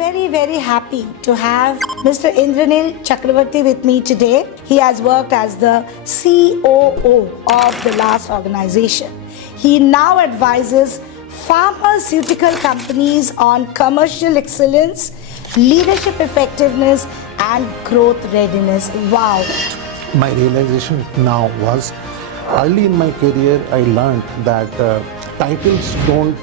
very happy to have Mr. Indranil Chakravarti with me today. He has worked as the COO of the last organization. He now advises pharmaceutical companies on commercial excellence, leadership effectiveness, and growth readiness. Wow. My realization now was early in my career I learned that titles don't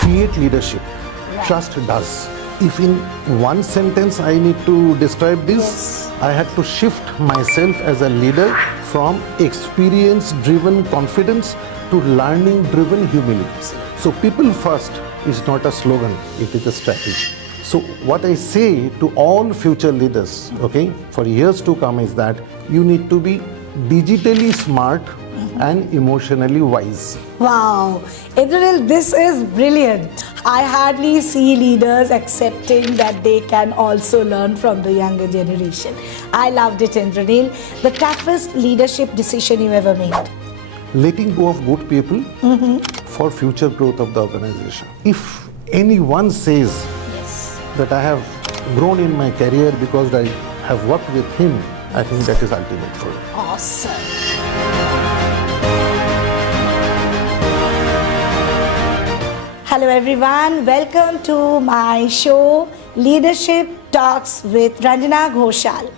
create leadership. Right. Trust does. If in one sentence I need to describe this, Yes. I had to shift myself as a leader from experience driven confidence to learning driven humility. So people first is not a slogan, it is a strategy. So what I say to all future leaders, okay, for years to come is that you need to be digitally smart and emotionally wise. Wow, Indranil, this is brilliant. I hardly see leaders accepting that they can also learn from the younger generation. I loved it, Indranil. The toughest leadership decision you ever made? Letting go of good people for future growth of the organization. If anyone says that I have grown in my career because I have worked with him, I think that is ultimate for me. Awesome. Hello everyone, welcome to my show Leadership Talks with Ranjana Ghoshal.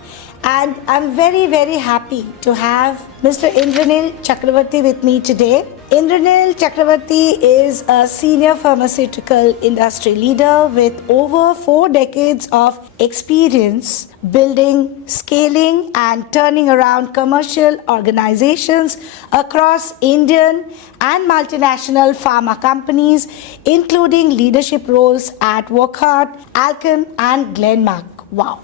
And I'm very happy to have Mr. Indranil Chakravarti with me today. Indranil Chakravarti is a senior pharmaceutical industry leader with over 4 decades of experience building, scaling, and turning around commercial organizations across Indian and multinational pharma companies, including leadership roles at Wockhardt, Alcon, and Glenmark. Wow.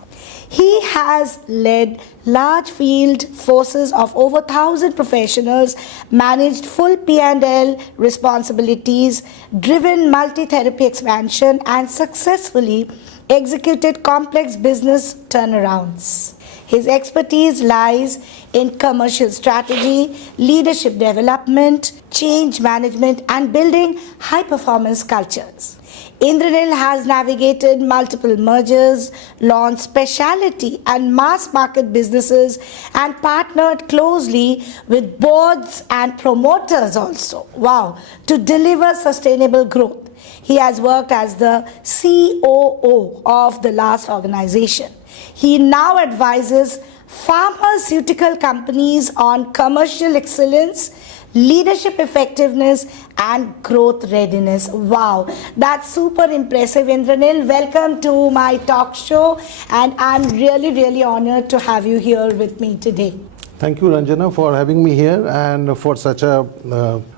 He has led large field forces of over 1,000 professionals, managed full P&L responsibilities, driven multi-therapy expansion, and successfully executed complex business turnarounds. His expertise lies in commercial strategy, leadership development, change management, and building high-performance cultures. Indranil has navigated multiple mergers, launched specialty and mass market businesses, and partnered closely with boards and promoters also, wow, to deliver sustainable growth. He has worked as the COO of the last organization. He now advises pharmaceutical companies on commercial excellence, leadership effectiveness, and growth readiness. Wow, that's super impressive, Indranil. Welcome to my talk show, and I'm really honored to have you here with me today. Thank you, Ranjana, for having me here and for such a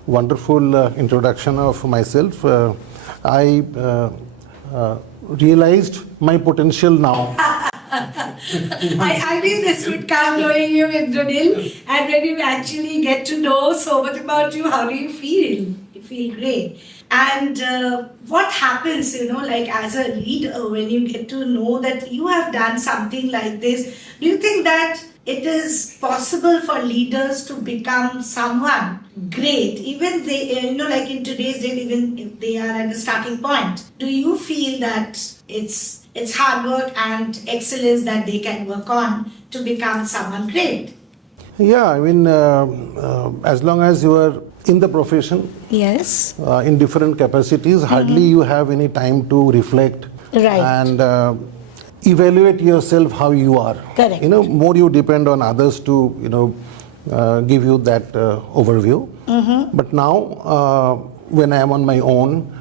wonderful introduction of myself. I realized my potential now. I knew this would come knowing you, Indranil, and when you actually get to know so much about you, how do you feel? You feel great. And what happens, like as a leader, when you get to know that you have done something like this, do you think that it is possible for leaders to become someone great, even they, like in today's day, even if they are at the starting point? Do you feel that it's hard work and excellence that they can work on to become someone great? Yeah, I mean, as long as you are in the profession, Yes. in different capacities, hardly you have any time to reflect Right. and evaluate yourself how you are. Correct. More you depend on others to, give you that overview. But now, when I am on my own,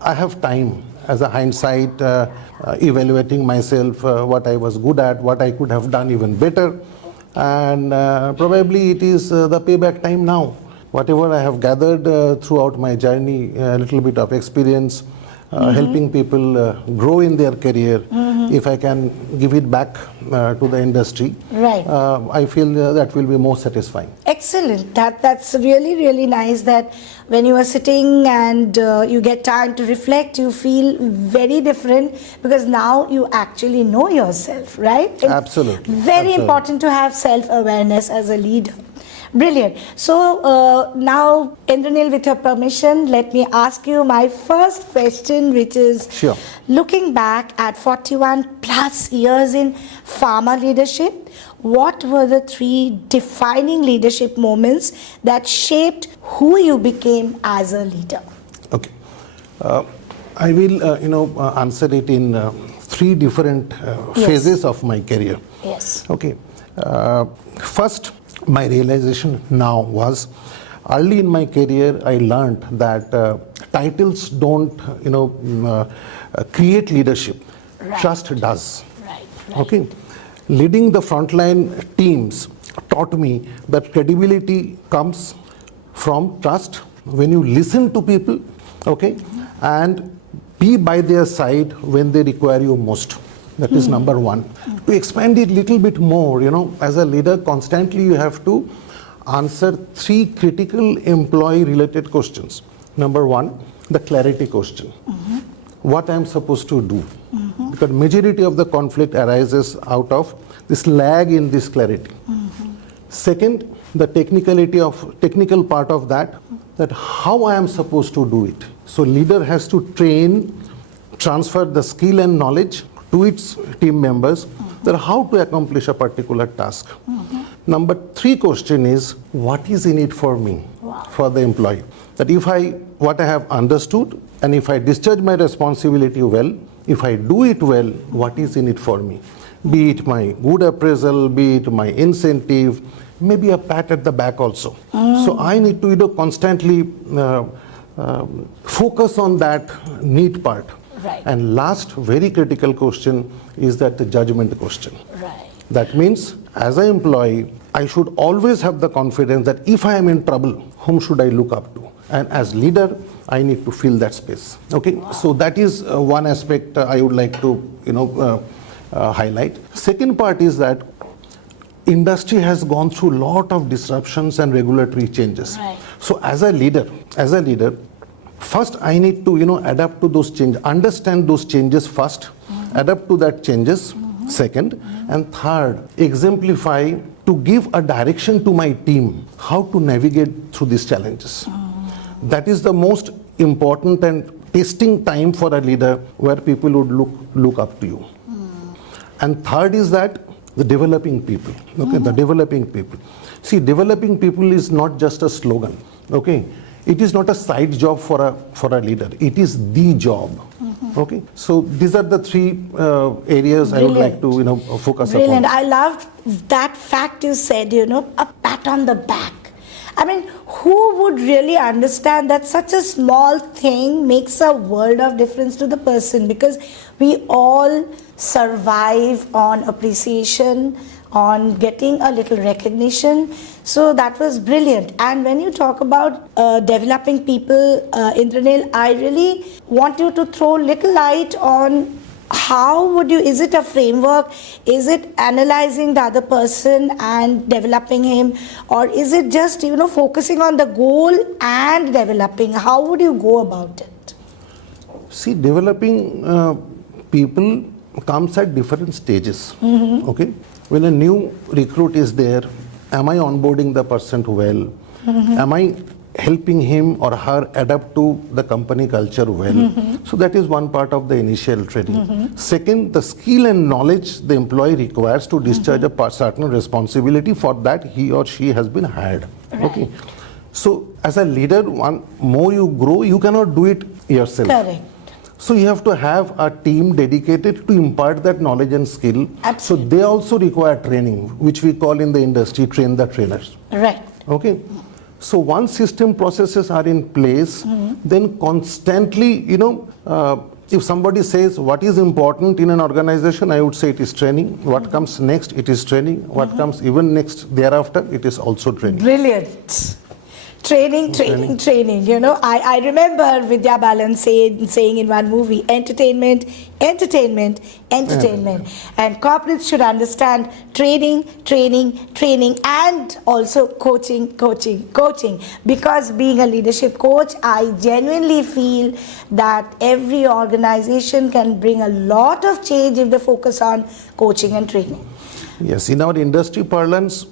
I have time as a hindsight, evaluating myself, what I was good at, what I could have done even better. And probably it is the payback time now. Whatever I have gathered throughout my journey, a little bit of experience, helping people grow in their career, if I can give it back to the industry, Right. I feel that will be more satisfying. Excellent. That's really nice that when you are sitting and you get time to reflect, you feel very different because now you actually know yourself, right? It's Absolutely. Very Absolutely. important to have self-awareness as a leader. Brilliant. So now, Indranil, with your permission, let me ask you my first question, which is Sure. looking back at 41 plus years in pharma leadership, what were the 3 defining leadership moments that shaped who you became as a leader? Okay. I will, answer it in 3 different Yes. phases of my career. Yes. Okay. First, my realization now was early in my career, I learned that titles don't, create leadership. Right. Trust does. Right. Okay. Leading the frontline teams taught me that credibility comes from trust when you listen to people, okay, and be by their side when they require you most. That is number 1. To expand it a little bit more, as a leader, constantly you have to answer 3 critical employee related questions. Number 1, the clarity question. What I am supposed to do. Because majority of the conflict arises out of this lag in this clarity. Second, the technical part of that how I am supposed to do it. So leader has to train, transfer the skill and knowledge to its team members that how to accomplish a particular task. Number 3 question is, what is in it for me, for the employee? That what I have understood, and if I discharge my responsibility well, if I do it well, what is in it for me? Be it my good appraisal, be it my incentive, maybe a pat at the back also. So I need to constantly focus on that neat part. Right. And last, very critical question is that the judgment question. Right. That means, as an employee, I should always have the confidence that if I am in trouble, whom should I look up to? And as leader, I need to fill that space. Okay, so that is one aspect I would like to, highlight. Second part is that industry has gone through a lot of disruptions and regulatory changes. Right. So as a leader, first I need to adapt to those changes, understand those changes first, adapt to that changes second, and third, exemplify to give a direction to my team how to navigate through these challenges. That is the most important and testing time for a leader, where people would look up to you. And third is that the developing people. Okay, the developing people. See, developing people is not just a slogan. Okay, it is not a side job for a leader. It is the job. Okay, so these are the 3 areas I would like to focus Brilliant. upon. I loved that fact you said, a pat on the back. I mean, who would really understand that such a small thing makes a world of difference to the person? Because we all survive on appreciation, on getting a little recognition. So that was brilliant. And when you talk about developing people, Indranil, I really want you to throw little light on is it a framework? Is it analyzing the other person and developing him? Or is it just, focusing on the goal and developing? How would you go about it? See, developing people comes at different stages. Okay, when a new recruit is there, am I onboarding the person well? Am I helping him or her adapt to the company culture well? So that is one part of the initial training. Second, the skill and knowledge the employee requires to discharge a certain responsibility for that he or she has been hired. Right. Okay, so as a leader, more you grow, you cannot do it yourself. Correct. So you have to have a team dedicated to impart that knowledge and skill. Absolutely. So they also require training, which we call in the industry train the trainers. Right. Okay. So once system processes are in place, then constantly, if somebody says what is important in an organization, I would say it is training. What comes next, it is training. What comes even next thereafter, it is also training. Brilliant. Training. I remember Vidya Balan saying in one movie, entertainment. And corporates should understand training, and also coaching. Because being a leadership coach, I genuinely feel that every organization can bring a lot of change if they focus on coaching and training. Yes, in our industry parlance,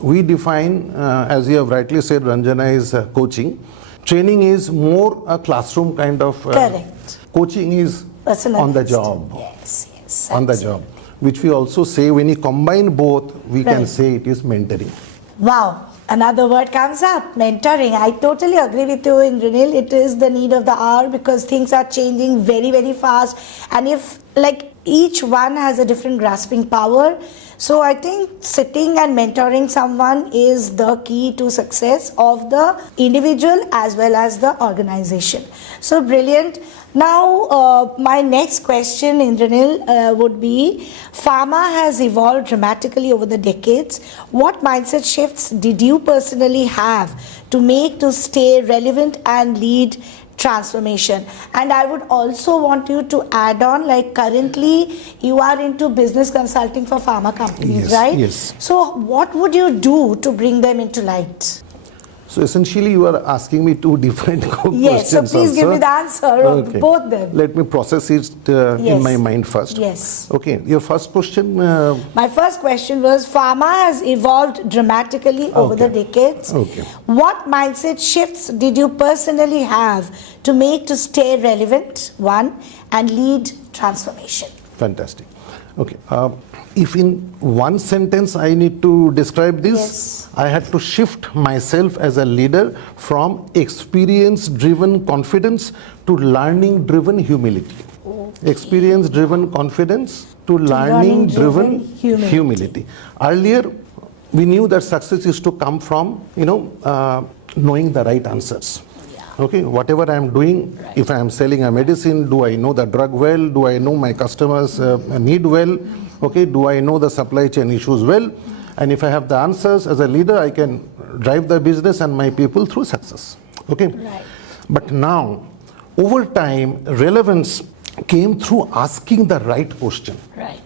we define, as you have rightly said, Ranjana, is coaching. Training is more a classroom kind of. Correct. Coaching is on the job. Yes, yes. On the job, which we also say when you combine both, we can Right. say it is mentoring. Wow, another word comes up, mentoring. I totally agree with you, Indranil. It is the need of the hour because things are changing very, very fast. And if, like, each one has a different grasping power, so I think sitting and mentoring someone is the key to success of the individual as well as the organization. So brilliant. Now, my next question, Indranil, would be, pharma has evolved dramatically over the decades. What mindset shifts did you personally have to stay relevant and lead transformation? And I would also want you to add on, like, currently you are into business consulting for pharma companies, Yes, right? yes. So what would you do to bring them into light? So essentially, you are asking me two different questions. Yes, so please give me the answer of Okay. both them. Let me process it in Yes. my mind first. Yes. Okay, your first question. My first question was, pharma has evolved dramatically over the Okay. decades. Okay. What mindset shifts did you personally have to stay relevant, one, and lead transformation? Fantastic. Okay. If in one sentence I need to describe this, Yes. I had to shift myself as a leader from experience-driven confidence to learning-driven humility. Experience-driven confidence to learning-driven learning-driven humility. Earlier, we knew that success is to come from, knowing the right answers. Okay, whatever I am doing, if I am selling a medicine, do I know the drug well? Do I know my customers' need well? Okay, do I know the supply chain issues well? And if I have the answers as a leader, I can drive the business and my people through success. Okay, Right. but now, over time, relevance came through asking the right question. Right.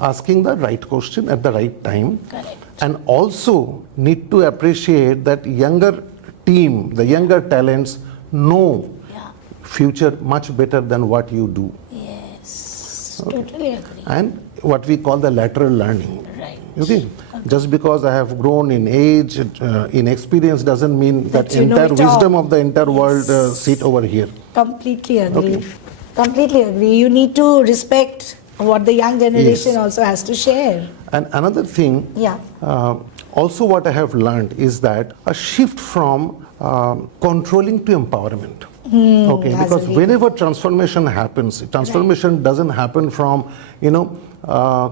Asking the right question at the right time. Correct. And also need to appreciate that younger team, the younger talents know Yeah. future much better than what you do. Yes. Totally agree. And what we call the lateral learning. Right. Okay. Just because I have grown in age, in experience, doesn't mean that you know entire it all. wisdom of the entire world Yes. sit over here. Completely agree. Okay. Completely agree. You need to respect what the young generation Yes. also has to share. And another thing, Yeah. also what I have learned is that a shift from controlling to empowerment. Okay, as a because leader. whenever transformation happens, transformation doesn't happen from,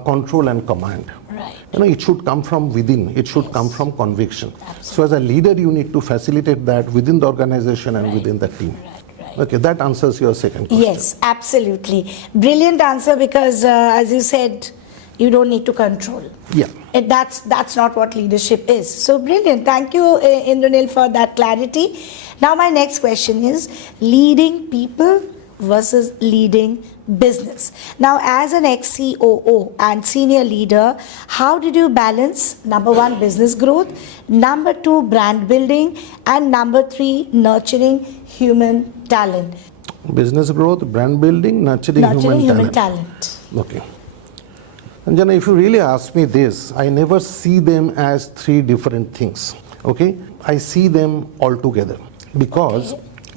control and command. Right. It should come from within. It should come from conviction. So as a leader, you need to facilitate that within the organization and within the team. Right. Okay, that answers your second question. Yes, absolutely. Brilliant answer because, as you said, you don't need to control. Yeah. That's not what leadership is. So brilliant. Thank you, Indranil, for that clarity. Now my next question is leading people versus leading business. Now, as an ex-COO and senior leader, how did you balance, number one, business growth, number two, brand building, and number three, nurturing human talent? Business growth, brand building, nurturing human talent. Okay. Ranjana, if you really ask me this, I never see them as three different things. Okay? I see them all together because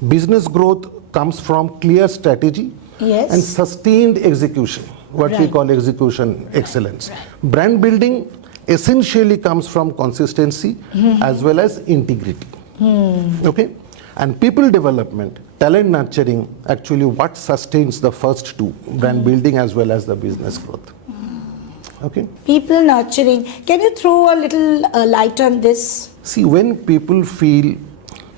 business growth comes from clear strategy Yes. and sustained execution, what we Right. call execution excellence. Brand building essentially comes from consistency as well as integrity. Okay? And people development, talent nurturing, actually what sustains the first two, brand building as well as the business growth. Okay? People nurturing. Can you throw a little light on this? See, when people feel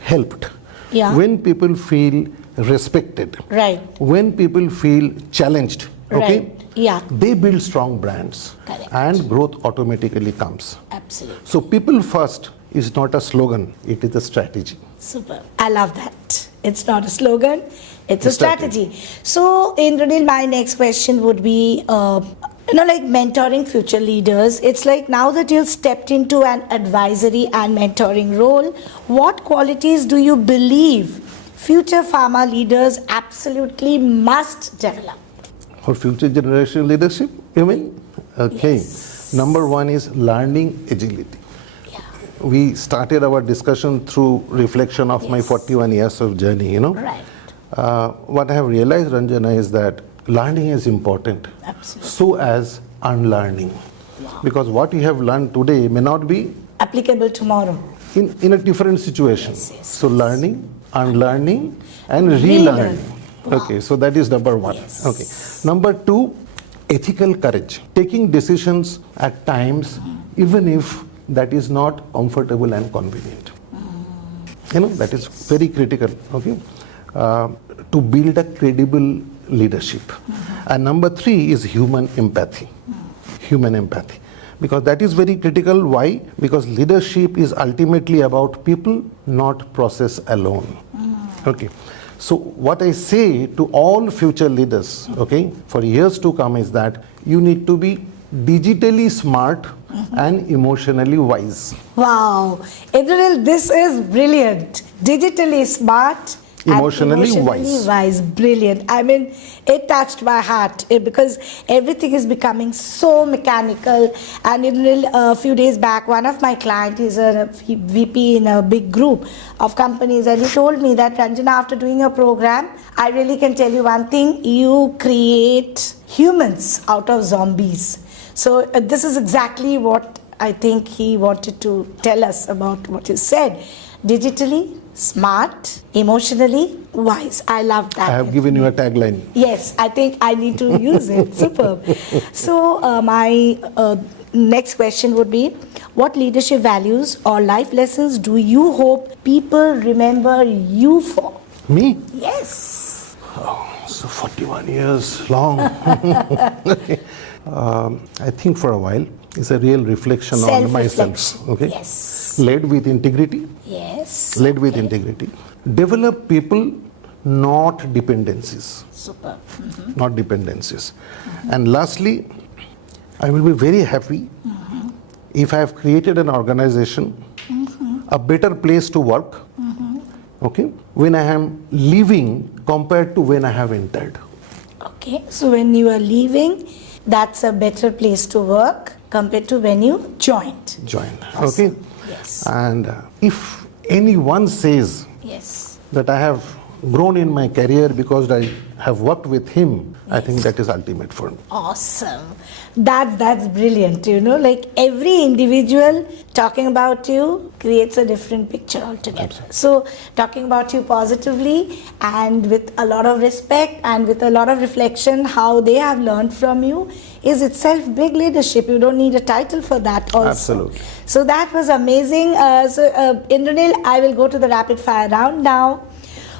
helped, Yeah. when people feel respected, Right. when people feel challenged, okay, Right. Yeah. they build strong brands Correct. and growth automatically comes. Absolutely. So people first is not a slogan, it is a strategy. Super. I love that. It's not a slogan, it's a Strategy. strategy. So, Indranil, my next question would be, like mentoring future leaders. It's like now that you've stepped into an advisory and mentoring role, what qualities do you believe future pharma leaders absolutely must develop? For future generation leadership, you mean? Okay. Yes. Number one is learning agility. we started our discussion through reflection of my 41 years of journey, you know. Right. What I have realized, Ranjana, is that learning is important. Absolutely. So as unlearning. Because what you have learned today may not be Applicable tomorrow. in a different situation. Yes. So learning, unlearning, and relearning. Wow. Okay, so that is number one. Yes. Okay. Number two, ethical courage. Taking decisions at times, even if that is not comfortable and convenient. You know, that is very critical, okay, to build a credible leadership. And number three is human empathy. Human empathy. Because that is very critical. Why? Because leadership is ultimately about people, not process alone. Okay. So what I say to all future leaders, okay, for years to come is that you need to be digitally smart and emotionally wise. Wow. Indranil, this is brilliant. Digitally smart. Emotionally and wise. Brilliant. I mean, it touched my heart because everything is becoming so mechanical. And a few days back, one of my clients is a VP in a big group of companies, and he told me that, Ranjana, after doing your program, I really can tell you one thing: you create humans out of zombies. So this is exactly what I think he wanted to tell us about what you said. Digitally smart, emotionally wise. I love that. I have given you a tagline. Yes, I think I need to use it. Superb. So my next question would be, what leadership values or life lessons do you hope people remember you for? Me? Yes. So 41 years long. I think for a while it's a real reflection on myself. Okay. Yes. Led with integrity. Yes. Led with integrity. Develop people, not dependencies. Super. Not dependencies. And lastly, I will be very happy if I have created an organization, a better place to work, okay, when I am leaving compared to when I have entered. Okay, so when you are leaving, that's a better place to work compared to when you joined. Okay? Yes. And if anyone says Yes. that I have grown in my career because I have worked with him, I think that is ultimate for me. Awesome. That's brilliant. You know, like every individual talking about you creates a different picture altogether. So talking about you positively and with a lot of respect and with a lot of reflection, how they have learned from you is itself big leadership. You don't need a title for that also. Absolutely. So that was amazing. Indranil, I will go to the rapid fire round now.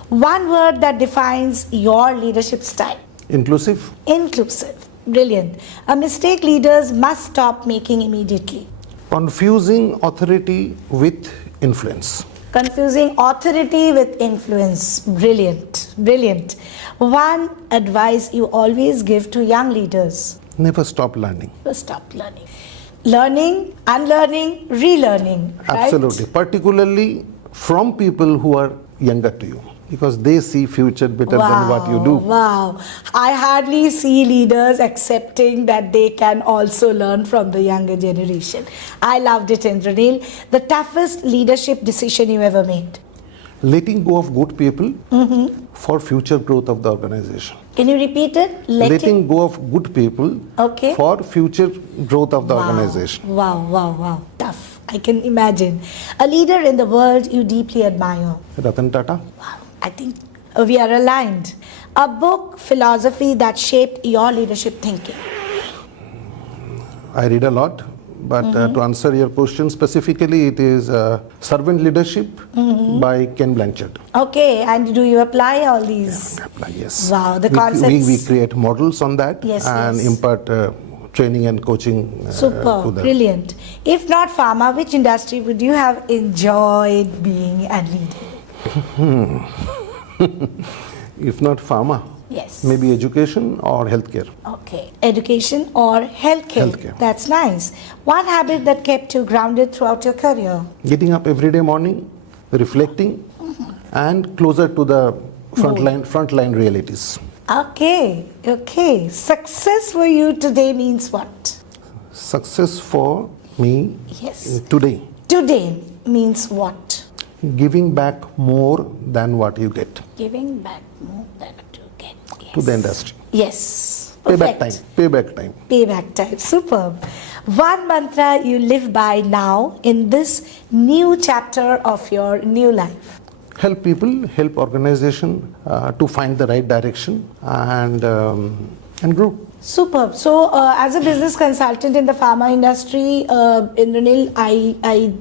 One word that defines your leadership style. Inclusive? Inclusive. Brilliant. A mistake leaders must stop making immediately. Confusing authority with influence. Confusing authority with influence. Brilliant. Brilliant. One advice you always give to young leaders. Never stop learning. Never stop learning. Learning, unlearning, relearning. Right? Absolutely. Particularly from people who are younger to you, because they see future better than what you do. Wow. I hardly see leaders accepting that they can also learn from the younger generation. I loved it, Indranil. The toughest leadership decision you ever made? Letting go of good people for future growth of the organization. Can you repeat it? Letting go of good people for future growth of the organization. Wow. Tough. I can imagine. A leader in the world you deeply admire? Ratan Tata. Wow. I think we are aligned. A book, philosophy that shaped your leadership thinking? I read a lot, but to answer your question specifically, it is Servant Leadership by Ken Blanchard. Okay, and do you apply all these? Yeah, apply, yes. Wow, the concepts. We create models on that and yes. impart training and coaching Super, to them. brilliant. If not pharma, which industry would you have enjoyed being and leading? If not pharma, yes, maybe education or healthcare. Okay, education or healthcare. That's nice. One habit that kept you grounded throughout your career? Getting up every day morning, reflecting, and closer to the frontline realities. Okay. Success for you today means what? Success for me Yes. today Today means what? Giving back more than what you get Giving back more than to get. Yes. to the industry. Yes. Payback Perfect. time. Payback time. Payback time. Superb. One mantra you live by now in this new chapter of your new life. Help people, help organization to find the right direction and grow. Superb. So, as a business consultant in the pharma industry, Indranil, I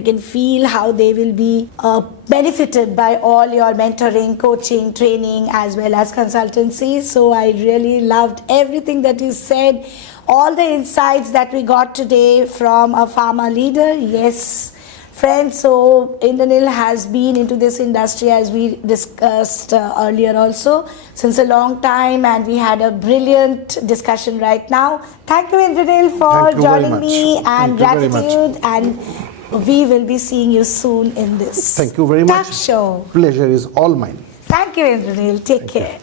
can feel how they will be benefited by all your mentoring, coaching, training, as well as consultancy. So, I really loved everything that you said, all the insights that we got today from a pharma leader. Yes. Friends, so Indranil has been into this industry, as we discussed earlier also, since a long time, and we had a brilliant discussion right now. Thank you, Indranil, for joining me, and gratitude, and we will be seeing you soon in this Thank you very much. talk show. Pleasure is all mine. Thank you, Indranil. Take care.